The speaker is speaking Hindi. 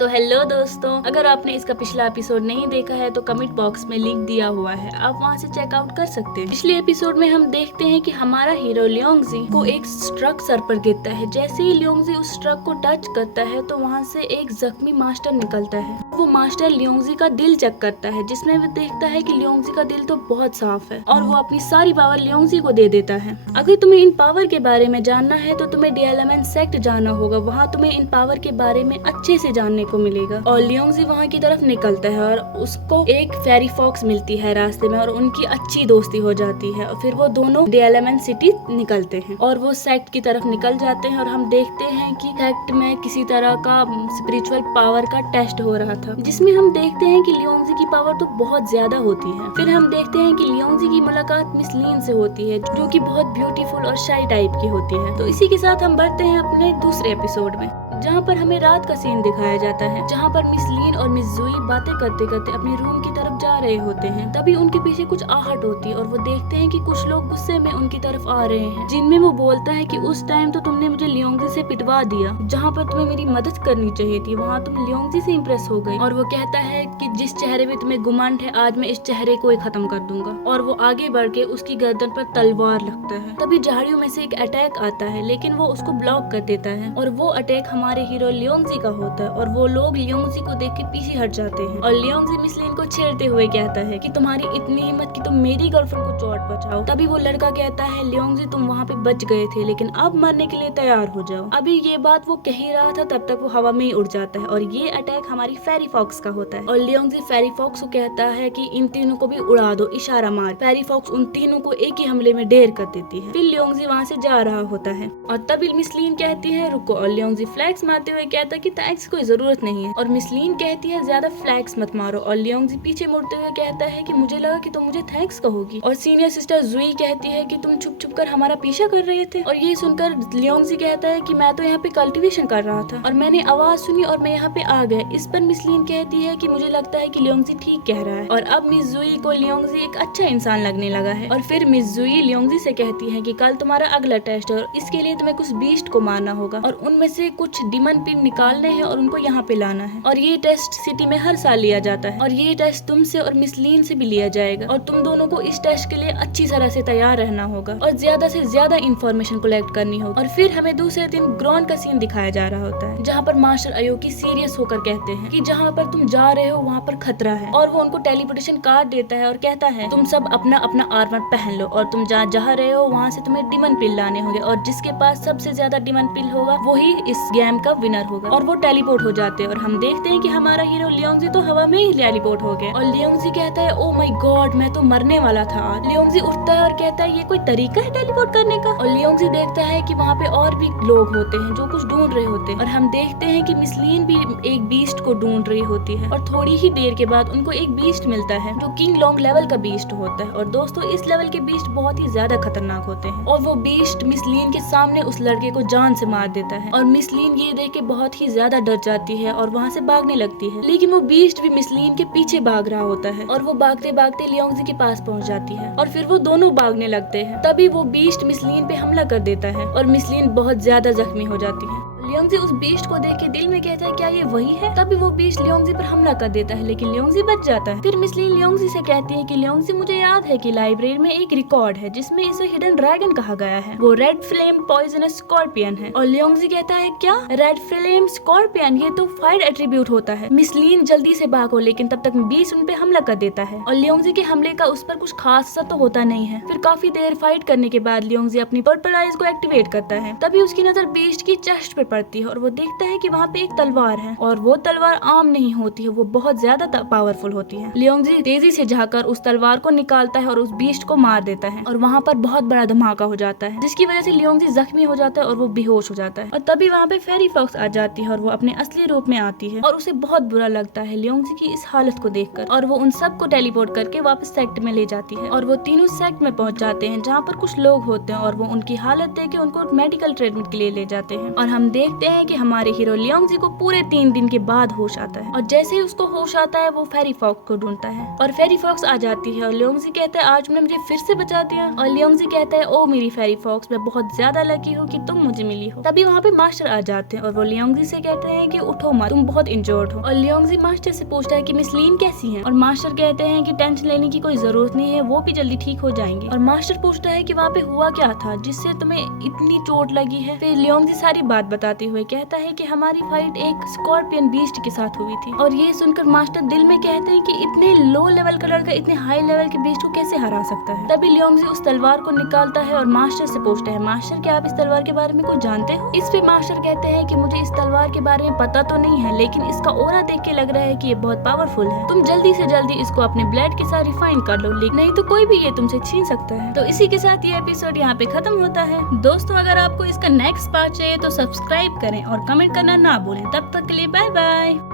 तो हेलो दोस्तों, अगर आपने इसका पिछला एपिसोड नहीं देखा है तो कमेंट बॉक्स में लिंक दिया हुआ है, आप वहां से चेकआउट कर सकते हैं। पिछले एपिसोड में हम देखते हैं कि हमारा हीरो लियोंगजी को एक ट्रक सर पर गिरता है। जैसे ही लियोंगजी उस ट्रक को टच करता है तो वहां से एक जख्मी मास्टर निकलता है। वो मास्टर लियोंगजी का दिल चेक करता है, जिसमें वो देखता है कि लियोंगजी का दिल तो बहुत साफ है और वो अपनी सारी पावर लियोंगजी को दे देता है। अगर तुम्हें इन पावर के बारे में जानना है तो तुम्हें DLMN सेक्ट जाना होगा, वहाँ तुम्हें इन पावर के बारे में अच्छे से जानने को मिलेगा। और लियोंगजी वहाँ की तरफ निकलता है और उसको एक फेरी फॉक्स मिलती है रास्ते में और उनकी अच्छी दोस्ती हो जाती है। और फिर वो दोनों DLMN सिटी निकलते हैं और वो सेक्ट की तरफ निकल जाते हैं। और हम देखते हैं कि सेक्ट में किसी तरह का स्पिरिचुअल पावर का टेस्ट हो रहा था, जिसमें हम देखते हैं कि लियोंगजी की पावर तो बहुत ज्यादा होती है। फिर हम देखते हैं कि लियोंगजी की मुलाकात मिस लीन से होती है, जो कि बहुत ब्यूटीफुल और शाई टाइप की होती है। तो इसी के साथ हम बढ़ते हैं अपने दूसरे एपिसोड में, जहाँ पर हमें रात का सीन दिखाया जाता है, जहाँ पर मिस लीन और मिस जुई बातें करते करते अपने रूम की तरफ जा रहे होते हैं। तभी उनके पीछे कुछ आहट होती है और वो देखते हैं कि कुछ लोग गुस्से में उनकी तरफ आ रहे हैं, जिनमें वो बोलता है कि उस टाइम तो तुमने मुझे लियोंगजी से पिटवा दिया, जहाँ पर तुम्हें मेरी मदद करनी चाहिए थी, वहाँ तुम लियोंगजी से इम्प्रेस हो गई। और वो कहता है कि जिस चेहरे में तुम्हें गुमांड है, आज मैं इस चेहरे को ही खत्म कर दूंगा। और वो आगे बढ़ के उसकी गर्दन पर तलवार लगता है। तभी झाड़ियों में से एक अटैक आता है, लेकिन वो उसको ब्लॉक कर देता है और वो अटैक हमारे हीरो लियोंगजी का होता है। और वो लोग लियोंगजी को देख के पीछे हट जाते हैं और लियोंगजी मिस लीन को छेड़ते हुए कहता है कि तुम्हारी इतनी हिम्मत कि तुम मेरी गर्लफ्रेंड को चोट पहुंचाओ। तभी वो लड़का कहता है लियोंगजी तुम वहाँ पे बच गए थे, लेकिन अब मरने के लिए तैयार हो जाओ। अभी ये बात वो कह ही रहा था, तब तक वो हवा में ही उड़ जाता है और ये अटैक हमारी फेरी फॉक्स का होता है। और लियोंगजी फेरी फॉक्स को कहता है कि इन तीनों को भी उड़ा दो, इशारा मार। फेरी फॉक्स उन तीनों को एक ही हमले में ढेर कर देती है। फिर लियोंगजी वहाँ से जा रहा होता है और तभी मिस लीन कहती है रुको, और लियोंगजी फ्लैग्स मारते हुए कहता है कि थैंक्स कोई जरूरत नहीं है। और मिस लीन कहती है ज्यादा फ्लैग्स मत मारो। और लियोंगजी पीछे मुड़ते हुए कहता है कि मुझे लगा कि तुम मुझे थैंक्स कहोगी। और सीनियर सिस्टर जुई कहती है कि तुम छुप छुप कर हमारा पीछा कर रहे थे। और ये सुनकर लियोंगजी कहता है कि मैं तो यहाँ पे कल्टीवेशन कर रहा था और मैंने आवाज सुनी और मैं यहाँ पे आ गया। इस पर मिस लीन कहती है कि मुझे लगता है कि लियोंगजी ठीक कह रहा है। और अब मिस जुई को लियोंगजी एक अच्छा इंसान लगने लगा है। और फिर मिस जुई लियोंगजी से कहती है कि कल तुम्हारा अगला टेस्ट है और इसके लिए तुम्हें कुछ बीस्ट को मारना होगा और उनमें से कुछ डिमन पिन निकालने हैं और उनको यहाँ पे लाना है। और ये टेस्ट सिटी में हर साल लिया जाता है और ये टेस्ट तुमसे और मिस लीन से भी लिया जाएगा और तुम दोनों को इस टेस्ट के लिए अच्छी तरह से तैयार रहना होगा और ज्यादा से ज्यादा इंफॉर्मेशन कलेक्ट करनी होगी। और फिर हमें दूसरे दिन ग्राउंड का सीन दिखाया जा रहा होता है, जहाँ पर मास्टर अयोकी सीरियस होकर कहते हैं कि जहाँ पर तुम जा रहे हो वहाँ पर खतरा है। और वो उनको टेलीपोर्टेशन कार्ड देता है और कहता है तुम सब अपना अपना आर्मर पहन लो और तुम जहाँ जा रहे हो वहाँ से तुम्हें डिमन पिल लाने होंगे और जिसके पास सबसे ज्यादा डिमन पिल होगा वही इस गेम का विनर होगा। और वो टेलीपोर्ट हो जाते हैं और हम देखते हैं कि हमारा हीरो लियोंगजी तो हवा में ही टेलीपोर्ट हो गया। और लियोंगजी कहता है ओ माय गॉड, मैं तो मरने वाला था। लियोंगजी उठता है और कहता है ये कोई तरीका है टेलीपोर्ट करने का। और लियोंगजी देखता है कि वहाँ पे और भी लोग होते हैं जो कुछ ढूंढ रहे होते हैं और हम देखते हैं कि मिस लीन भी एक बीस्ट को ढूंढ रही होती है। और थोड़ी ही देर के बाद उनको एक बीस्ट मिलता है जो किंग लॉन्ग लेवल का बीस्ट होता है। और दोस्तों इस लेवल के बीस्ट बहुत ही ज्यादा खतरनाक होते हैं और वो बीस्ट मिस लीन के सामने उस लड़के को जान से मार देता है। और मिस लीन ये देख के बहुत ही ज्यादा डर जाती है और वहाँ से भागने लगती है, लेकिन वो बीस्ट भी मिस लीन के पीछे भाग रहा होता है और वो भागते भागते लियोंगजी के पास पहुँच जाती है और फिर वो दोनों भागने लगते हैं। तभी वो बीस्ट मिस लीन पे हमला कर देता है और मिस लीन बहुत ज्यादा जख्मी हो जाती है। लियोंगजी उस बीस्ट को देख के दिल में कहता है क्या ये वही है। तभी वो बीस्ट लियोंगजी पर हमला कर देता है, लेकिन लियोंगजी बच जाता है। फिर मिस लीन लियोंगजी से कहती है कि लियोंगजी मुझे याद है कि लाइब्रेरी में एक रिकॉर्ड है जिसमें इसे हिडन ड्रैगन कहा गया है, वो रेड फ्लेम पॉइजनस स्कॉर्पियन है। और लियोंगजी कहता है क्या रेड फ्लेम स्कॉर्पियन, ये तो फायर एट्रीब्यूट होता है। मिस लीन जल्दी से भागो, लेकिन तब तक बीस्ट उन पे हमला कर देता है और लियोंगजी के हमले का उस पर कुछ खास सा तो होता नहीं है। फिर काफी देर फाइट करने के बाद लियोंगजी अपनी पर्पल आइज को एक्टिवेट करता है। तभी उसकी नजर बीस्ट की चेस्ट पे पड़ती है और वो देखता है कि वहाँ पे एक तलवार है और वो तलवार आम नहीं होती है, वो बहुत ज्यादा पावरफुल होती है। लियोंगजी तेजी से जाकर उस तलवार को निकालता है और उस बीस्ट को मार देता है और वहाँ पर बहुत बड़ा धमाका हो जाता है, जिसकी वजह से लियोंगजी जख्मी हो जाता है और वो बेहोश हो जाता है। और तभी वहाँ पे फेरी फॉक्स आ जाती है और वो अपने असली रूप में आती है और उसे बहुत बुरा लगता है लियोंगजी की इस हालत को देखकर और वो उन सबको टेलीपोर्ट करके वापस सेक्ट में ले जाती है। और वो तीनों सेक्ट में पहुंच जाते हैं जहाँ पर कुछ लोग होते हैं और वो उनकी हालत देख के उनको मेडिकल ट्रीटमेंट के लिए ले जाते हैं। और हम देखते हैं कि हमारे हीरो लियोंगजी को पूरे 3 दिन के बाद होश आता है और जैसे ही उसको होश आता है वो फेरी फॉक्स को ढूंढता है और फेरी फॉक्स आ जाती है और लियोंगजी कहता है आज तुमने मुझे फिर से बचा दिया और लियोंगजी कहता है ओ मेरी फेरी फॉक्स, मैं बहुत ज्यादा लकी हूँ कि तुम मुझे मिली हो। तभी वहाँ पे मास्टर आ जाते हैं और वो लियोंगजी से कहते हैं कि उठो मत, तुम बहुत इंजर्ड हो। और लियोंगजी मास्टर से पूछता है कि मिस लीन कैसी है और मास्टर कहते हैं कि टेंशन लेने की कोई जरूरत नहीं है, वो भी जल्दी ठीक हो जाएंगे। और मास्टर पूछता है कि वहाँ पे हुआ क्या था जिससे तुम्हें इतनी चोट लगी है। फिर लियोंगजी सारी बात बताते हुए कहता है कि हमारी फाइट एक स्कॉर्पियन बीस्ट के साथ हुई थी। और ये सुनकर मास्टर दिल में कहते हैं कि इतने लो लेवल का लड़का इतने हाई लेवल के बीस्ट को कैसे हरा सकता है। तभी लियोंगजी उस तलवार को निकालता है और मास्टर से पूछता है मास्टर क्या आप इस तलवार के बारे में कुछ जानते हो। इस पे मास्टर कहते हैं कि मुझे इस तलवार के बारे में पता तो नहीं है लेकिन इसका ऑरा देख के लग रहा है कि ये बहुत पावरफुल है, तुम जल्दी से जल्दी इसको अपने ब्लेड के साथ रिफाइन कर लो, लेकिन नहीं तो कोई भी ये तुमसे छीन सकता है। तो इसी के साथ ये एपिसोड यहाँ पे खत्म होता है। दोस्तों अगर आपको इसका नेक्स्ट पार्ट चाहिए तो सब्सक्राइब करें और कमेंट करना ना भूलें। तब तक के लिए बाय बाय।